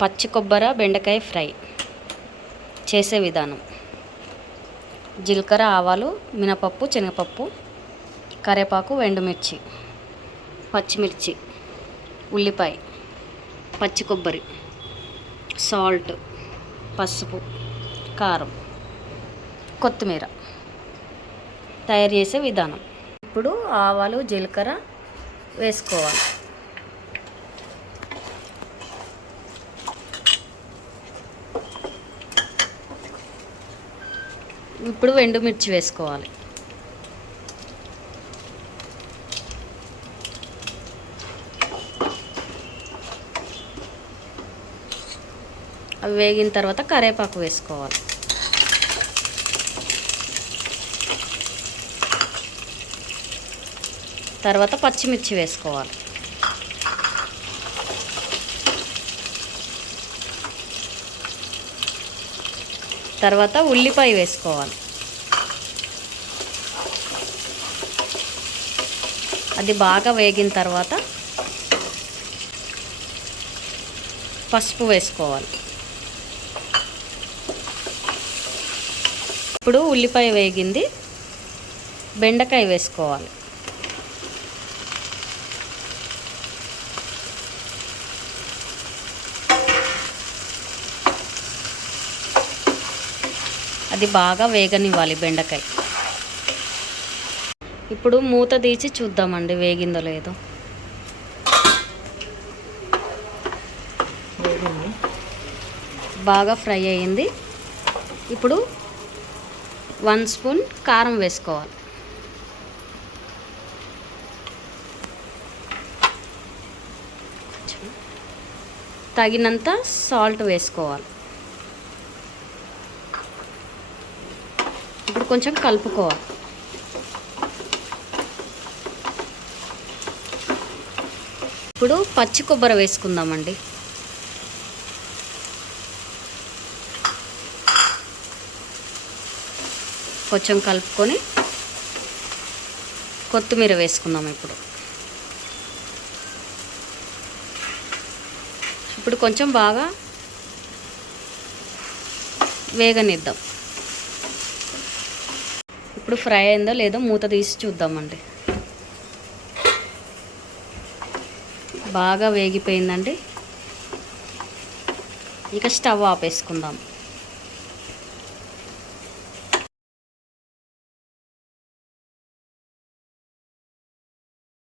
పచ్చి కొబ్బరి బెండకాయ ఫ్రై చేసే విధానం. జీలకర్ర, ఆవాలు, మినపప్పు, శనగపప్పు, కరివేపాకు, ఎండుమిర్చి, పచ్చిమిర్చి, ఉల్లిపాయ, పచ్చి కొబ్బరి, సాల్ట్, పసుపు, కారం, కొత్తిమీర. తయారు చేసే విధానం. ఇప్పుడు ఆవాలు, జీలకర్ర వేసుకోవాలి. ఇప్పుడు ఎండుమిర్చి వేసుకోవాలి. అవి వేగిన తర్వాత కరివేపాకు వేసుకోవాలి. తర్వాత పచ్చిమిర్చి వేసుకోవాలి. తర్వాత ఉల్లిపాయ వేసుకోవాలి. అది బాగా వేగిన తర్వాత పసుపు వేసుకోవాలి. ఇప్పుడు ఉల్లిపాయ వేగింది, బెండకాయ వేసుకోవాలి. అది బాగా వేగనివ్వాలి బెండకాయ. ఇప్పుడు మూత తీసి చూద్దామండి వేగిందో లేదో. బాగా ఫ్రై అయ్యింది. ఇప్పుడు 1 స్పూన్ కారం వేసుకోవాలి. తగినంత సాల్ట్ వేసుకోవాలి. ఇప్పుడు కొంచెం కలుపుకోవాలి. ఇప్పుడు పచ్చి కొబ్బరి వేసుకుందామండి. కొంచెం కలుపుకొని కొత్తిమీర వేసుకుందాం. ఇప్పుడు కొంచెం బాగా వేగనిద్దాం. ఇప్పుడు ఫ్రై అయిందో లేదో మూత తీసి చూద్దామండి. బాగా వేగిపోయిందండి. ఇక స్టవ్ ఆపేసుకుందాం.